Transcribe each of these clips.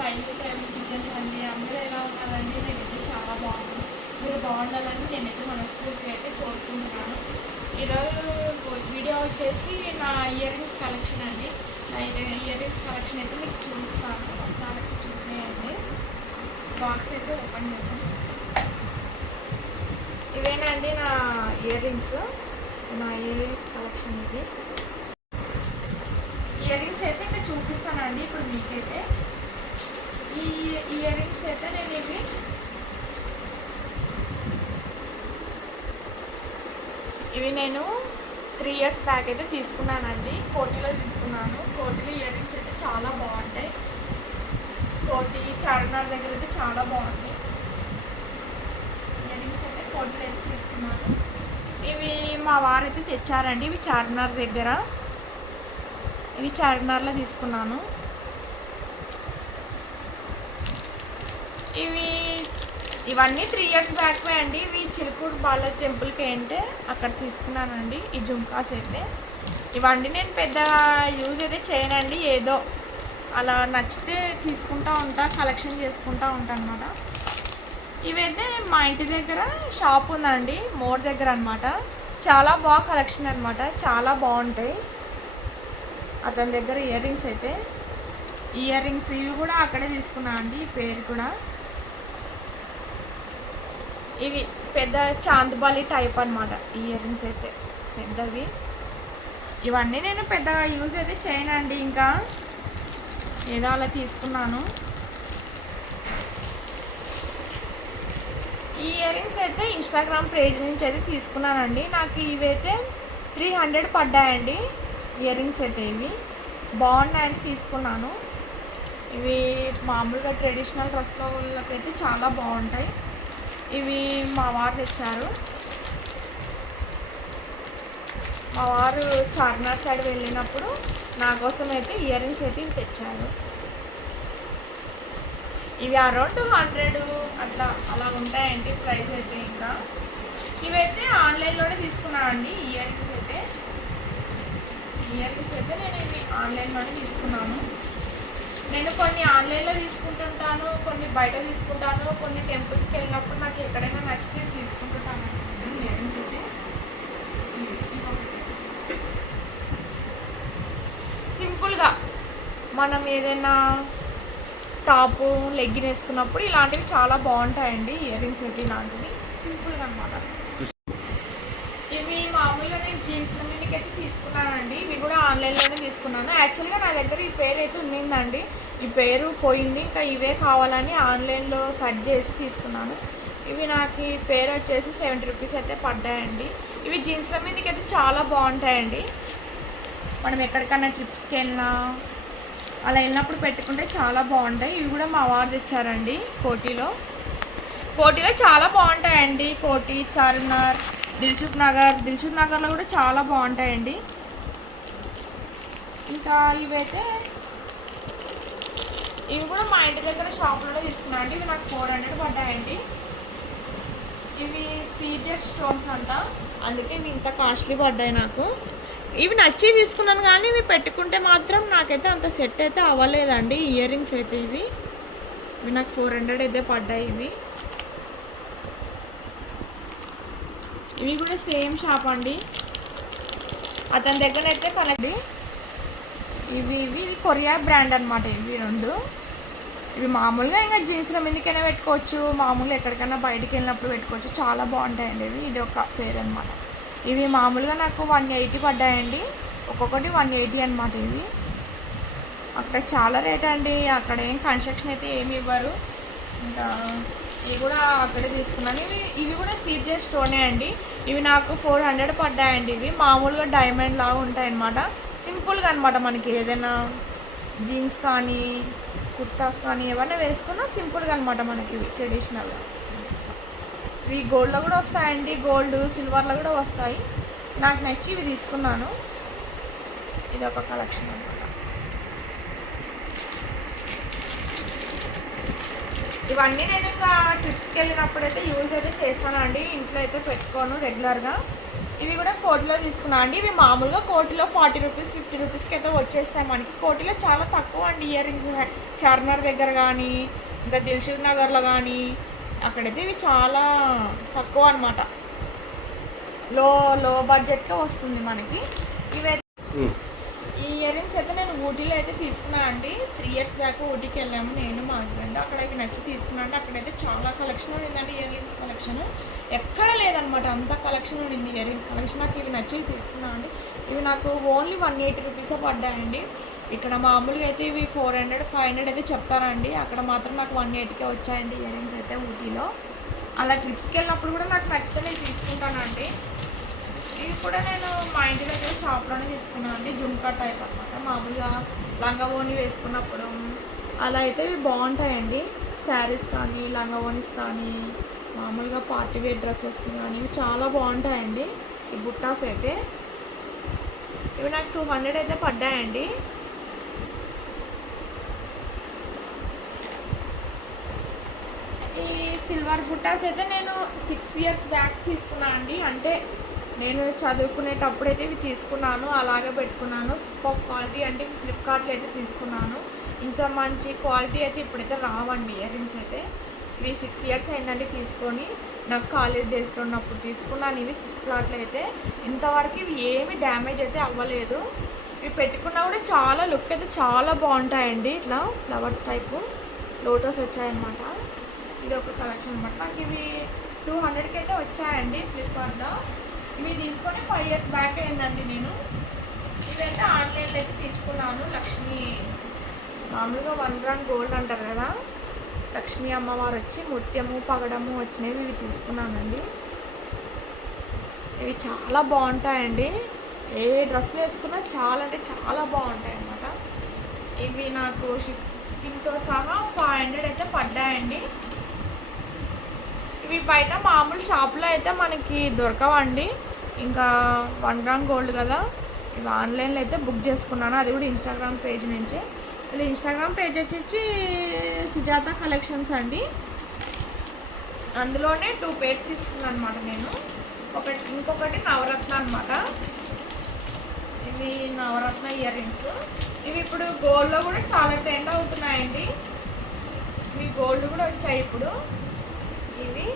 Sai prime kitchens అండి అందరూ ఎలా ఉన్నారండి? నేనైతే చాలా బాగున్నాను మీరు బాగుండాలని నేనైతే మనస్ఫూర్తిగా అయితే కోరుకుంటున్నాను. ఈరోజు వీడియో వచ్చేసి నా ఇయర్ రింగ్స్ కలెక్షన్ అండి. నా ఇయర్ రింగ్స్ కలెక్షన్ అయితే మీకు చూస్తాను ఒకసారి వచ్చి చూసేయండి. బాక్స్ అయితే ఓపెన్ చేద్దాం. ఇవేనండి నా ఇయర్ రింగ్స్ నా ఇయర్ రింగ్స్ కలెక్షన్ ఇది. ఇయర్ రింగ్స్ అయితే ఇంకా చూపిస్తానండి. ఇప్పుడు మీకైతే ఈ ఇయర్ రింగ్స్ అయితే నేను ఇవి ఇవి నేను త్రీ ఇయర్స్ బ్యాక్ అయితే తీసుకున్నానండి. కోటిలో తీసుకున్నాను. కోటిలో ఇయర్ రింగ్స్ అయితే చాలా బాగుంటాయి. కోటి చార్మినార్ దగ్గర అయితే చాలా బాగుంటాయి ఇయర్ రింగ్స్ అయితే కోటిలో అయితే తీసుకున్నాను. ఇవి మా వారైతే తెచ్చారండి. ఇవి చార్మినార్ దగ్గర. ఇవి చార్మినార్లో తీసుకున్నాను. ఇవి ఇవన్నీ త్రీ ఇయర్స్ బ్యాక్ అండి. ఇవి చిలుకూరు బాలాజీ టెంపుల్కి ఏంటంటే అక్కడ తీసుకున్నానండి. ఈ జుమ్కాస్ అయితే. ఇవన్నీ నేను పెద్ద యూజ్ అయితే చేయనండి. ఏదో అలా నచ్చితే తీసుకుంటా ఉంటా కలెక్షన్ చేసుకుంటా ఉంటా అనమాట ఇవైతే మా ఇంటి దగ్గర షాప్ ఉందండి. మోర్ దగ్గర అనమాట చాలా బాగా కలెక్షన్ అనమాట చాలా బాగుంటాయి. అతని దగ్గర ఇయర్ రింగ్స్ అయితే. ఇయర్ రింగ్స్ ఇవి కూడా అక్కడే తీసుకున్నా అండి. ఈ పేరు కూడా. ఇవి పెద్ద చాందుబాలి టైప్ అనమాట ఇయర్ రింగ్స్ అయితే. పెద్దవి. ఇవన్నీ నేను పెద్దగా యూజ్ అయితే చేయనండి ఇంకా. ఏదో అలా తీసుకున్నాను. ఈ ఇయర్ రింగ్స్ అయితే ఇన్స్టాగ్రామ్ పేజ్ నుంచి అయితే తీసుకున్నానండి. నాకు ఇవైతే త్రీ హండ్రెడ్ పడ్డాయండి ఇయర్ రింగ్స్ అయితే ఇవి. బాగున్నాయని తీసుకున్నాను. ఇవి మామూలుగా ట్రెడిషనల్ డ్రెస్లో అయితే చాలా బాగుంటాయి. ఇవి మా వారు తెచ్చారు. మా వారు చార్మినార్ సైడ్ వెళ్ళినప్పుడు నా కోసం అయితే ఇయర్ రింగ్స్ అయితే ఇవి తెచ్చారు. ఇవి అరౌండ్ హండ్రెడ్ అట్లా అలా ఉంటాయండి ప్రైస్ అయితే ఇంకా. ఇవైతే ఆన్లైన్లోనే తీసుకున్నానండి ఇయర్ రింగ్స్ అయితే. ఇయర్ రింగ్స్ అయితే నేను ఇవి ఆన్లైన్లోనే తీసుకున్నాను. నేను కొన్ని ఆన్లైన్లో తీసుకుంటాను బయట తీసుకుంటాను. కొన్ని టెంపుల్స్కి వెళ్ళినప్పుడు నాకు ఎక్కడైనా నచ్చితే తీసుకుంటుంటాను. సింపుల్గా మనం ఏదైనా టాపు లెగ్గిన్ వేసుకున్నప్పుడు ఇలాంటివి చాలా బాగుంటాయండి ఇయర్ రింగ్స్ అయితే ఇలాంటివి. సింపుల్గా అనమాట ఇవి మామూలుగా నేను జీన్స్ మీదకి అయితే తీసుకున్నానండి. ఆన్లైన్లోనే తీసుకున్నాను. యాక్చువల్గా నా దగ్గర ఈ పేరు అయితే ఉన్నిందండి ఈ పేరు పోయింది. ఇంకా ఇవే కావాలని ఆన్లైన్లో సెర్చ్ చేసి తీసుకున్నాను. ఇవి నాకు పేరు వచ్చేసి సెవెంటీ రూపీస్ అయితే పడ్డాయండి. ఇవి జీన్స్ల మీదకి అయితే చాలా బాగుంటాయండి. మనం ఎక్కడికన్నా ట్రిప్స్కి వెళ్ళినా అలా వెళ్ళినప్పుడు పెట్టుకుంటే చాలా బాగుంటాయి. ఇవి కూడా మా వారు తెచ్చారండి కోటిలో. కోటిలో చాలా బాగుంటాయండి. కోటి చార్మినార్ దిల్సుఖ్ నగర్ దిల్సుఖ్ నగర్లో కూడా చాలా బాగుంటాయండి. ఇంకా ఇవైతే ఇవి కూడా మా ఇంటి దగ్గర షాప్లోనే తీసుకున్నాను అండి. ఇవి నాకు ఫోర్ హండ్రెడ్ పడ్డాయండి. ఇవి సీజెడ్ స్టోన్స్ అంట. అందుకే ఇవి ఇంత కాస్ట్లీ పడ్డాయి నాకు. ఇవి నచ్చి తీసుకున్నాను కానీ ఇవి పెట్టుకుంటే మాత్రం నాకైతే అంత సెట్ అయితే అవ్వలేదండి. ఇయర్ రింగ్స్ అయితే ఇవి. ఇవి నాకు ఫోర్ హండ్రెడ్ అయితే పడ్డాయి ఇవి. ఇవి కూడా సేమ్ షాప్ అండి. అతని దగ్గర అయితే కనెక్ట్ ఇవి ఇవి ఇవి కొరియా బ్రాండ్ అనమాట ఇవి రెండు. ఇవి మామూలుగా ఇంకా జీన్స్లో ఎందుకైనా పెట్టుకోవచ్చు మామూలుగా ఎక్కడికైనా బయటికి వెళ్ళినప్పుడు పెట్టుకోవచ్చు. చాలా బాగుంటాయండి ఇవి. ఇది ఒక పేరు అనమాట ఇవి మామూలుగా నాకు వన్ ఎయిటీ పడ్డాయండి. ఒక్కొక్కటి వన్ ఎయిటీ అనమాట ఇవి. అక్కడ చాలా రేట్ అండి. అక్కడ ఏం కన్స్ట్రక్షన్ అయితే ఏమి ఇవ్వరు. ఇంకా ఇవి కూడా అక్కడే తీసుకున్నాను. ఇవి ఇవి కూడా సీజే స్టోనే అండి. ఇవి నాకు ఫోర్ హండ్రెడ్ పడ్డాయండి ఇవి. మామూలుగా డైమండ్ లాగా ఉంటాయి అన్నమాట సింపుల్గా అనమాట మనకి ఏదైనా జీన్స్ కానీ కుర్తాస్ కానీ ఏమైనా వేసుకున్నా సింపుల్గా అనమాట మనకి ట్రెడిషనల్గా. ఇవి గోల్డ్లో కూడా వస్తాయండి. గోల్డ్ సిల్వర్లో కూడా వస్తాయి. నాకు నచ్చి ఇవి తీసుకున్నాను. ఇది ఒక కలెక్షన్ అనమాట ఇవన్నీ నేను ఇంకా ట్రిప్స్కి వెళ్ళినప్పుడు అయితే యూజ్ అయితే చేస్తానండి. ఇంట్లో అయితే పెట్టుకోను రెగ్యులర్గా. ఇవి కూడా కోటిలో తీసుకున్నా అండి. ఇవి మామూలుగా కోటిలో ఫార్టీ రూపీస్ ఫిఫ్టీ రూపీస్కి అయితే వచ్చేస్తాయి మనకి. కోటిలో చాలా తక్కువ అండి ఇయర్ రింగ్స్. చార్మినార్ దగ్గర కానీ ఇంకా దిల్షుక్ నగర్లో కానీ అక్కడైతే ఇవి చాలా తక్కువ అనమాట లో లో బడ్జెట్కే వస్తుంది మనకి. ఇవైతే ఈ ఇయర్ రింగ్స్ అయితే నేను ఊటీలో అయితే తీసుకున్నా అండి. త్రీ ఇయర్స్ బ్యాక్ ఊటీకి వెళ్ళాము నేను మా హస్బెండ్. అక్కడ ఇవి నచ్చి తీసుకున్నా అండి. అక్కడైతే చాలా కలెక్షన్ ఉండిందండి ఇయర్ రింగ్స్ కలెక్షన్ ఎక్కడ లేదనమాట అంత కలెక్షన్ ఉండింది ఇయర్ రింగ్స్ కలెక్షన్ నాకు ఇవి నచ్చి తీసుకున్నా అండి. ఇవి నాకు ఓన్లీ వన్ ఎయిటీ రూపీసే పడ్డాయండి. ఇక్కడ మామూలుగా అయితే ఇవి ఫోర్ హండ్రెడ్ ఫైవ్ హండ్రెడ్ అయితే చెప్తారండి. అక్కడ మాత్రం నాకు వన్ ఎయిటీకే వచ్చాయండి ఇయర్ రింగ్స్ అయితే ఊటీలో. అలా ట్రిప్స్కి వెళ్ళినప్పుడు కూడా నాకు నచ్చితే నేను తీసుకుంటానండి. ఇది కూడా నేను మా ఇంటి దగ్గర షాప్లోనే తీసుకున్నాను. అండి జుంకా టైప్ అనమాట మామూలుగా లంగవోని వేసుకున్నప్పుడు అలా అయితే ఇవి బాగుంటాయండి. శారీస్ కానీ లంగవోనిస్ కానీ మామూలుగా పార్టీ వేర్ డ్రెస్సెస్ కానీ ఇవి చాలా బాగుంటాయండి. ఈ బుట్టాస్ అయితే ఇవి నాకు టూ హండ్రెడ్ అయితే పడ్డాయండి. ఈ సిల్వర్ బుట్టాస్ అయితే నేను సిక్స్ ఇయర్స్ బ్యాక్ తీసుకున్నా అండి. అంటే నేను చదువుకునేటప్పుడు అయితే ఇవి తీసుకున్నాను అలాగే పెట్టుకున్నాను. సూపర్ క్వాలిటీ అంటే ఫ్లిప్కార్ట్లో అయితే తీసుకున్నాను. ఇంత మంచి క్వాలిటీ అయితే ఇప్పుడైతే రావండి ఇయర్ రింగ్స్ అయితే. ఇవి సిక్స్ ఇయర్స్ అయిందండి తీసుకొని. నాకు కాలేజ్ డేస్లో ఉన్నప్పుడు తీసుకున్నాను ఇవి ఫ్లిప్కార్ట్లో అయితే. ఇంతవరకు ఇవి ఏమి డ్యామేజ్ అయితే అవ్వలేదు. ఇవి పెట్టుకున్నా కూడా చాలా లుక్ అయితే చాలా బాగుంటాయండి. ఇట్లా ఫ్లవర్స్ టైపు లోటస్ వచ్చాయన్నమాట. ఇది ఒక కలెక్షన్ అనమాట నాకు ఇవి టూ హండ్రెడ్కి అయితే వచ్చాయండి ఫ్లిప్కార్ట్లో. ఇవి తీసుకొని ఫైవ్ ఇయర్స్ బ్యాక్ అయిందండి నేను. ఇవైతే ఆన్లైన్లో అయితే తీసుకున్నాను. లక్ష్మి మామూలుగా వన్ గ్రామ్ గోల్డ్ అంటారు కదా. లక్ష్మీ అమ్మవారు వచ్చి ముత్యము పగడము వచ్చినవి ఇవి తీసుకున్నానండి. ఇవి చాలా బాగుంటాయండి. ఏ డ్రెస్ వేసుకున్నా చాలా అంటే చాలా బాగుంటాయి అన్నమాట ఇవి నాకు షిప్పింగ్తో సహా ఫైవ్ హండ్రెడ్ అయితే పడ్డాయండి. ఇవి బయట మామూలు షాప్లో అయితే మనకి దొరకవండి. ఇంకా వన్ గ్రామ్ గోల్డ్ కదా. ఇవి ఆన్లైన్లో అయితే బుక్ చేసుకున్నాను. అది కూడా ఇన్స్టాగ్రామ్ పేజ్ నుంచి. ఇలా ఇన్స్టాగ్రామ్ పేజ్ వచ్చేసి సుజాత కలెక్షన్స్ అండి. అందులోనే టూ పేర్స్ తీసుకున్నాను అనమాట నేను. ఒకటి ఇంకొకటి నవరత్న అనమాట ఇవి నవరత్న ఇయర్ రింగ్స్ ఇవి ఇప్పుడు గోల్డ్లో కూడా చాలా ట్రెండ్ అవుతున్నాయండి. ఇవి గోల్డ్ కూడా వచ్చాయి ఇప్పుడు. ఇవి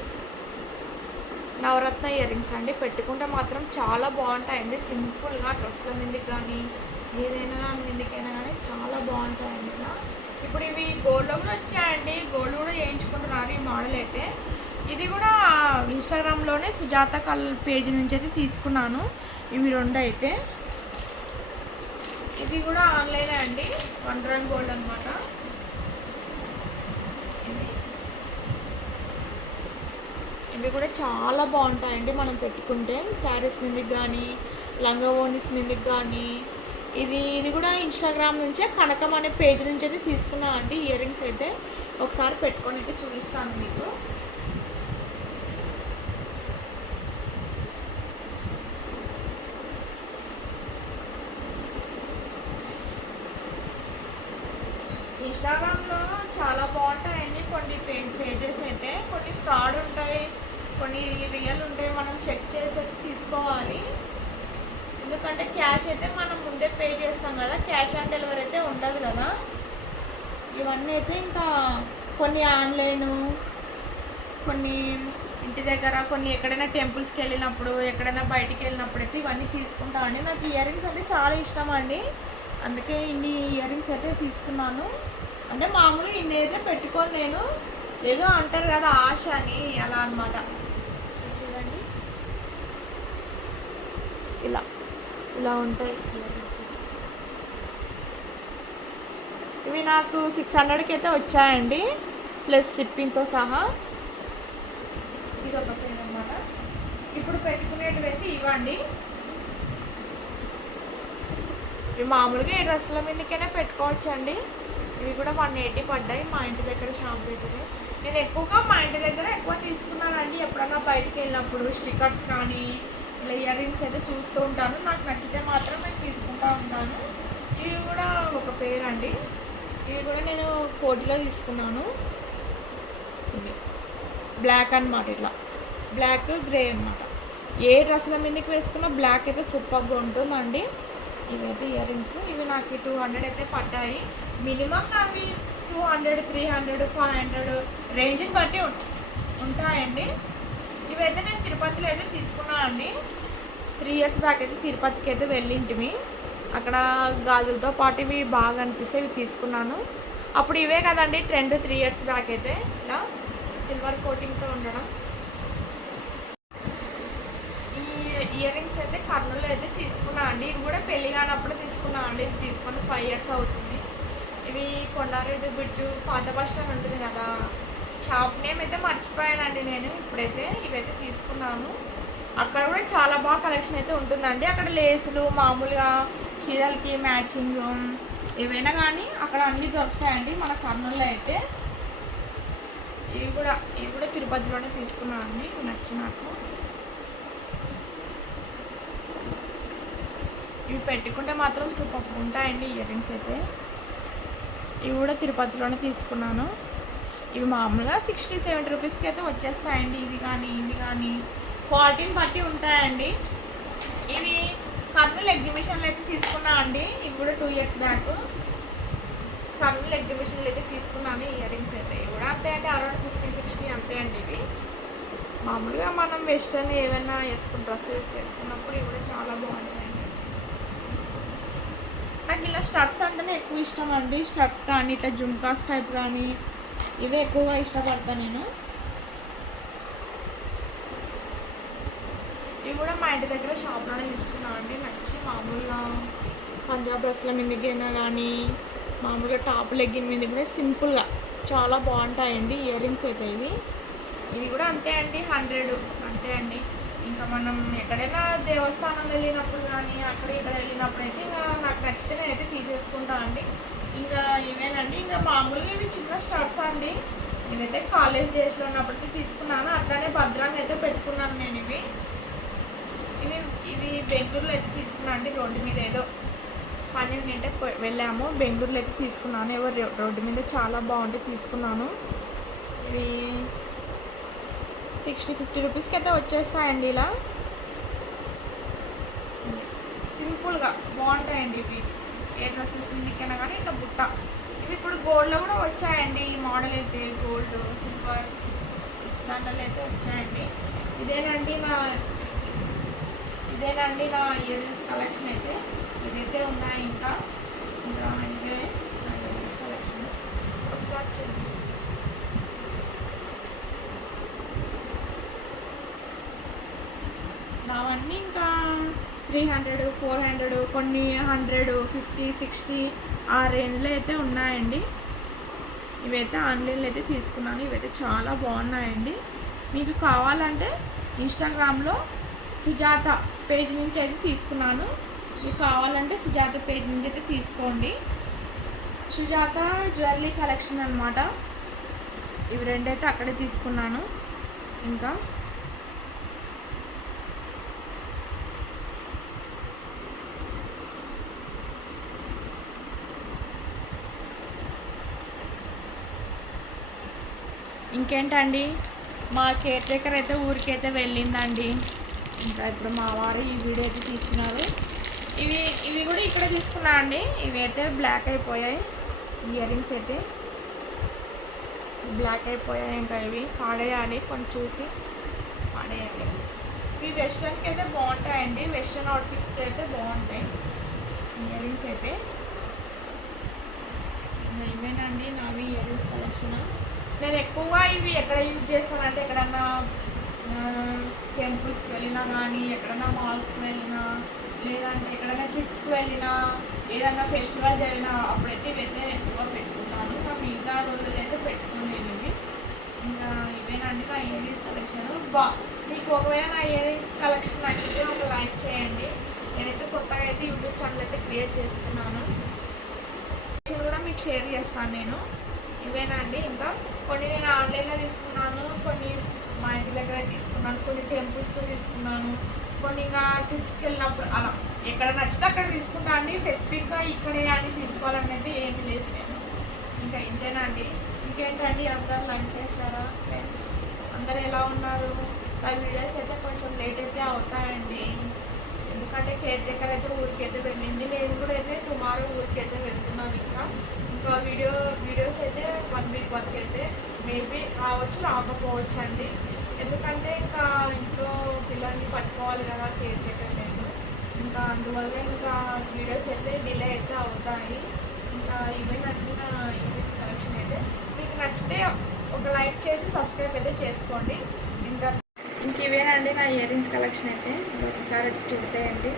నవరత్న ఇయర్ రింగ్స్ అండి. పెట్టుకుంటే మాత్రం చాలా బాగుంటాయండి. సింపుల్గా డ్రెస్ల మీదకి కానీ ఏదైనా దాని మీదకైనా కానీ చాలా బాగుంటాయండి. ఇలా ఇప్పుడు ఇవి గోల్డ్లో కూడా వచ్చాయండి. గోల్డ్ కూడా చేయించుకుంటున్నారు ఈ మోడల్ అయితే. ఇది కూడా ఇన్స్టాగ్రామ్లోనే సుజాత కల్ పేజ్ నుంచి అయితే తీసుకున్నాను. ఇవి రెండు అయితే. ఇది కూడా ఆన్లైనే అండి. వన్ గోల్డ్ అనమాట ఇవి ఇవి కూడా చాలా బాగుంటాయండి మనం పెట్టుకుంటే. శారీస్ మీదకి కానీ లంగా ఓనీస్ మీదకి కానీ ఇది ఇది కూడా ఇన్స్టాగ్రామ్ నుంచే కనకం అనే పేజ్ నుంచి అయితే తీసుకున్నా అండి. ఇయర్ రింగ్స్ అయితే ఒకసారి పెట్టుకొని అయితే చూపిస్తాను మీకు ఇన్స్టాగ్రామ్లో చాలా బాగుంటాయండి కొన్ని పే పేజెస్ అయితే కొన్ని ఫ్రాడ్ ఉంటాయి కొన్ని రియల్ ఉంటాయి మనం చెక్ చేసి అయితే తీసుకోవాలి ఎందుకంటే క్యాష్ అయితే మనం ముందే పే చేస్తాం కదా క్యాష్ ఆన్ డెలివరీ అయితే ఉండదు కదా. ఇవన్నీ అయితే ఇంకా కొన్ని ఆన్లైన్ కొన్ని ఇంటి దగ్గర కొన్ని ఎక్కడైనా టెంపుల్స్కి వెళ్ళినప్పుడు ఎక్కడైనా బయటికి వెళ్ళినప్పుడు అయితే ఇవన్నీ తీసుకుంటామండి నాకు ఇయర్ రింగ్స్ అంటే చాలా ఇష్టం అండి. అందుకే ఇన్ని ఇయర్ రింగ్స్ అయితే తీసుకున్నాను. అంటే మామూలుగా ఇన్ని అయితే పెట్టుకొని నేను. ఏదో అంటారు కదా ఆశ అని అలా అనమాట చూడండి. ఇలా. ఇలా ఉంటాయి. ఇవి నాకు సిక్స్ హండ్రెడ్కి అయితే వచ్చాయండి. ప్లస్ షిప్పింగ్తో సహా. ఇది ఒక పేరు అనమాట ఇప్పుడు పెట్టుకునేటివి అయితే ఇవ్వండి. ఇవి మామూలుగా ఈ డ్రెస్సుల మీదకైనా పెట్టుకోవచ్చండి. ఇవి కూడా వన్ ఎయిటీ పడ్డాయి మా ఇంటి దగ్గర షాప్ దగ్గర. నేను ఎక్కువగా మా ఇంటి దగ్గర ఎక్కువ తీసుకున్నానండి ఎప్పుడన్నా బయటికి వెళ్ళినప్పుడు స్టిక్కర్స్ కానీ ఇట్లా ఇయర్ రింగ్స్ అయితే చూస్తూ ఉంటాను. నాకు నచ్చితే మాత్రం నేను తీసుకుంటూ ఉంటాను. ఇవి కూడా ఒక పేరు అండి ఇవి కూడా నేను కోటిలో తీసుకున్నాను. ఇవి. బ్లాక్ అన్నమాట ఇట్లా. బ్లాక్ గ్రే అన్నమాట. ఏ డ్రెస్ల మీదకి వేసుకున్న బ్లాక్ అయితే సూపర్గా ఉంటుందండి. ఇవైతే ఇయర్ రింగ్స్ ఇవి నాకు టూ హండ్రెడ్ అయితే పడ్డాయి. మినిమం అవి two hundred three hundred five hundred రేంజ్ని బట్టి ఉంటాయండి. ఇవైతే నేను తిరుపతిలో అయితే తీసుకున్నానండి. త్రీ ఇయర్స్ బ్యాక్ అయితే తిరుపతికి అయితే వెళ్ళింటిమి. అక్కడ గాజులతో పాటు ఇవి బాగా అనిపిస్తే ఇవి తీసుకున్నాను. అప్పుడు ఇవే కదండి ట్రెండ్ త్రీ ఇయర్స్ బ్యాక్ అయితే. ఇలా సిల్వర్ కోటింగ్తో ఉండడం. ఈ ఇయర్ రింగ్స్ అయితే కర్నూలు అయితే తీసుకున్నా అండి ఇవి కూడా పెళ్ళి కానప్పుడు తీసుకున్నా అండి ఇవి తీసుకొని ఫైవ్ ఇయర్స్ అవుతుంది. ఇవి కొండారెడ్డి బ్రిడ్జ్ పాత బస్ స్టాండ్ ఉంటుంది కదా. షాప్ నేమ్ అయితే మర్చిపోయానండి నేను. ఇప్పుడైతే ఇవైతే తీసుకున్నాను. అక్కడ కూడా చాలా బాగా కలెక్షన్ అయితే ఉంటుందండి. అక్కడ లేసులు మామూలుగా చీరలకి మ్యాచింగ్ ఏవైనా కానీ అక్కడ అన్నీ దొరుకుతాయండి మన కర్నూలులో అయితే. ఇవి కూడా ఇవి కూడా తిరుపతిలోనే తీసుకున్నాను అండి నచ్చి నాకు ఇవి పెట్టుకుంటే మాత్రం సూపర్ ఉంటాయండి ఇయర్ రింగ్స్ అయితే. ఇవి కూడా తిరుపతిలోనే తీసుకున్నాను. ఇవి మామూలుగా సిక్స్టీ సెవెంటీ రూపీస్కి అయితే వచ్చేస్తాయండి. ఇవి కానీ ఇవి కానీ. క్వాలిటీని బట్టి ఉంటాయండి. ఇవి కర్నూలు ఎగ్జిబిషన్లో అయితే తీసుకున్నా అండి. ఇవి కూడా టూ ఇయర్స్ బ్యాక్ కర్నూలు ఎగ్జిబిషన్లో అయితే తీసుకున్నాను. ఇయర్ రింగ్స్ అయితే. ఇవి కూడా అంతే అండి. అరౌండ్ ఫిఫ్టీ సిక్స్టీ అంతే అండి ఇవి. మామూలుగా మనం వెస్టర్న్ ఏమైనా వేసుకున్న డ్రెస్సెస్ వేసుకున్నప్పుడు ఇవి కూడా చాలా బాగుంటాయండి. నాకు ఇలా స్టడ్స్ అంటేనే ఎక్కువ ఇష్టం అండి. స్టడ్స్ కానీ ఇట్లా జుమ్కాస్ టైప్ కానీ ఇవే ఎక్కువగా ఇష్టపడతాను నేను. ఇవి కూడా మా ఇంటి దగ్గర షాప్లోనే తీసుకున్నాను అండి. నచ్చి మామూలుగా పంజాబ్ డ్రెస్ల మీదకైనా కానీ మామూలుగా టాప్ లెగ్గిన్ మీద కూడా సింపుల్గా చాలా బాగుంటాయండి. ఇయర్ రింగ్స్ అయితే ఇవి. ఇవి కూడా అంతే అండి హండ్రెడ్ అంతే అండి. ఇంకా మనం ఎక్కడైనా దేవస్థానం వెళ్ళినప్పుడు కానీ అక్కడ ఇక్కడ వెళ్ళినప్పుడు అయితే ఇంకా నాకు నచ్చితే నేనైతే తీసేసుకుంటా అండి. ఇంకా ఇవేనండి ఇంకా మామూలుగా ఇవి చిన్న స్టడ్స్ అండి. ఇవైతే కాలేజ్ డేస్లో ఉన్నప్పటికీ తీసుకున్నాను. అట్లానే భద్రాన్ని అయితే పెట్టుకున్నాను నేను ఇవి. ఇవి ఇవి బెంగళూరులో అయితే తీసుకున్నాను అండి రోడ్డు మీద ఏదో పని ఉంటే వెళ్ళాము. బెంగళూరులో అయితే తీసుకున్నాను. ఎవరు రో- రోడ్డు మీద చాలా బాగుంటే తీసుకున్నాను. ఇవి సిక్స్టీ ఫిఫ్టీ రూపీస్కి అయితే వచ్చేస్తాయండి ఇలా. సింపుల్గా బాగుంటాయండి ఇవి. ఏ డ్రెస్సెస్ మీదకైనా కానీ ఇట్లా బుట్ట. ఇవి ఇప్పుడు గోల్డ్లో కూడా వచ్చాయండి. ఈ మోడల్ అయితే గోల్డ్ సిల్వర్ దాంట్లో అయితే వచ్చాయండి. ఇదేనండి నా ఇదేనండి నా ఇయర్ రింగ్స్ కలెక్షన్ అయితే. ఇవైతే ఉన్నాయి ఇంకా. ఇంకా ఇవే నా ఇయర్ రింగ్స్ కలెక్షన్ ఒకసారి చూపించు. నావన్నీ ఇంకా త్రీ హండ్రెడ్ ఫోర్ హండ్రెడ్ కొన్ని హండ్రెడ్ ఫిఫ్టీ సిక్స్టీ ఆ రేంజ్లో అయితే ఉన్నాయండి. ఇవైతే ఆన్లైన్లో అయితే తీసుకున్నాను. ఇవైతే చాలా బాగున్నాయండి. మీకు కావాలంటే ఇన్స్టాగ్రామ్లో సుజాత పేజ్ నుంచి అయితే తీసుకున్నాను. మీకు కావాలంటే సుజాత పేజ్ నుంచి అయితే తీసుకోండి. సుజాత జ్యువెలరీ కలెక్షన్ అనమాట ఇవి రెండైతే అక్కడే తీసుకున్నాను. ఇంకా ఇంకేంటండి? మా కేర్ టేకర్ అయితే ఊరికైతే వెళ్ళిందండి. ఇంకా ఇప్పుడు మా వారు ఈ వీడియో అయితే తీసుకున్నారు ఇవి ఇవి కూడా ఇక్కడ తీసుకున్నా అండి. ఇవి అయితే బ్లాక్ అయిపోయాయి. ఇయర్ రింగ్స్ అయితే బ్లాక్ అయిపోయాయి ఇంకా ఇవి. పాడేయాలి కొంచెం చూసి పాడేయాలి. ఇవి వెస్ట్రన్కి అయితే బాగుంటాయండి. వెస్ట్రన్ అవుట్ఫిట్స్కి అయితే బాగుంటాయి. ఇయర్ రింగ్స్ అయితే. ఇవేనండి నావి ఇయర్ రింగ్స్ కలెక్షన్ నేను ఎక్కువగా ఇవి ఎక్కడ యూజ్ చేస్తానంటే ఎక్కడన్నా టెంపుల్స్కి వెళ్ళినా కానీ ఎక్కడన్నా మాల్స్కి వెళ్ళినా లేదంటే ఎక్కడైనా ట్రిప్స్కి వెళ్ళినా ఏదైనా ఫెస్టివల్ జరిగినా అప్పుడైతే ఇవైతే ఎక్కువ పెట్టుకుంటాను. నా మిగతా రోజులు అయితే పెట్టుకోలేను ఇవి. ఇంకా ఇవేనండి నా ఇయర్ కలెక్షన్? బా మీకు ఒకవేళ నా ఇయర్ కలెక్షన్ నచ్చితే ఒక లైక్ చేయండి. నేనైతే కొత్తగా అయితే యూట్యూబ్ ఛానల్ అయితే క్రియేట్ చేస్తున్నాను. కూడా మీకు షేర్ చేస్తాను నేను. ఇవేనా అండి ఇంకా? కొన్ని నేను ఆన్లైన్లో తీసుకున్నాను కొన్ని మా ఇంటి దగ్గర తీసుకున్నాను కొన్ని టెంపుల్స్లో తీసుకున్నాను కొన్ని ఇంకా ట్రిప్స్కి వెళ్ళినప్పుడు అలా ఎక్కడ నచ్చితే అక్కడ తీసుకుంటా అండి. స్పెసిఫిక్గా ఇక్కడే అని తీసుకోవాలనేది ఏమీ లేదు నేను. ఇంకా ఇంతేనా అండి? ఇంకేంటండి? అందరు లంచ్ చేస్తారా ఫ్రెండ్స్? అందరు ఎలా ఉన్నారు? నా వీడియోస్ అయితే కొంచెం లేట్ అయితే అవుతాయండి. ఎందుకంటే కేర్ టేకర్ అయితే ఊరికైతే వెళ్ళింది. నేను కూడా అయితే టుమారో ఊరికి అయితే వెళ్తున్నాను ఇంకా. వీడియో వీడియోస్ అయితే వన్ వీక్ వరకు అయితే మేబీ రావచ్చు రాకపోవచ్చు అండి ఎందుకంటే ఇంకా ఇంట్లో పిల్లల్ని పట్టుకోవాలి కదా కేర్ టేకర్ నేను ఇంకా అందువల్ల ఇంకా వీడియోస్ అయితే డిలే అయితే అవుతాయి. ఇంకా ఈవెంట్ అంటే నా ఈవెంట్స్ కలెక్షన్ అయితే మీకు నచ్చితే ఒక లైక్ చేసి సబ్స్క్రైబ్ అయితే చేసుకోండి. ఇంకా ఇంక ఇవేనండి నా ఇయర్ రింగ్స్ కలెక్షన్ అయితే. ఒకసారి వచ్చి చూసేయండి.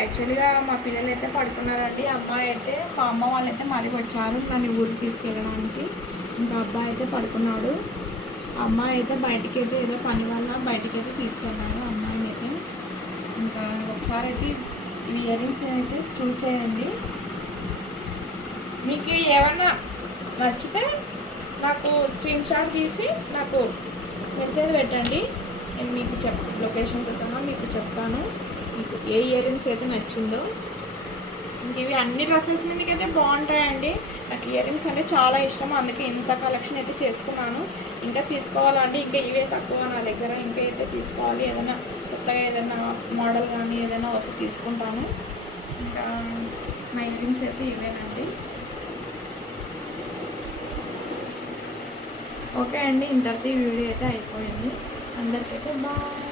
యాక్చువల్గా మా పిల్లలు అయితే పడుకున్నారండి అమ్మాయి అయితే మా అమ్మ వాళ్ళు అయితే మళ్ళీ వచ్చారు నన్ను ఊరికి తీసుకెళ్ళడానికి. ఇంకా అబ్బాయి అయితే పడుకున్నాడు. అమ్మాయి అయితే బయటికి అయితే ఏదో పని వల్ల బయటికి అయితే తీసుకెళ్ళారు అమ్మాయిని అయితే. ఇంకా ఒకసారి అయితే ఇయర్ రింగ్స్ అయితే చూసేయండి మీకు ఏమన్నా నచ్చితే నాకు స్క్రీన్ షాట్ తీసి నాకు మెసేజ్ పెట్టండి. నేను మీకు చెప్ లొకేషన్తో సహా మీకు చెప్తాను. మీకు ఏ ఇయర్ రింగ్స్ అయితే నచ్చిందో. ఇంక ఇవి అన్ని డ్రెస్సెస్ మీదకి అయితే బాగుంటాయండి. నాకు ఇయర్ రింగ్స్ అంటే చాలా ఇష్టం. అందుకే ఇంత కలెక్షన్ అయితే చేసుకున్నాను. ఇంకా తీసుకోవాలండి. ఇంకా ఇవే తక్కువ నా దగ్గర. ఇంకా అయితే తీసుకోవాలి. ఏదైనా కొత్తగా ఏదైనా మోడల్ కానీ ఏదైనా వస్తే తీసుకుంటాను. ఇంకా నా ఇయర్ రింగ్స్ అయితే ఇవేనండి. ఓకే అండి. ఇంతటి వీడియో అయితే అయిపోయింది. అందరికైతే బాయ్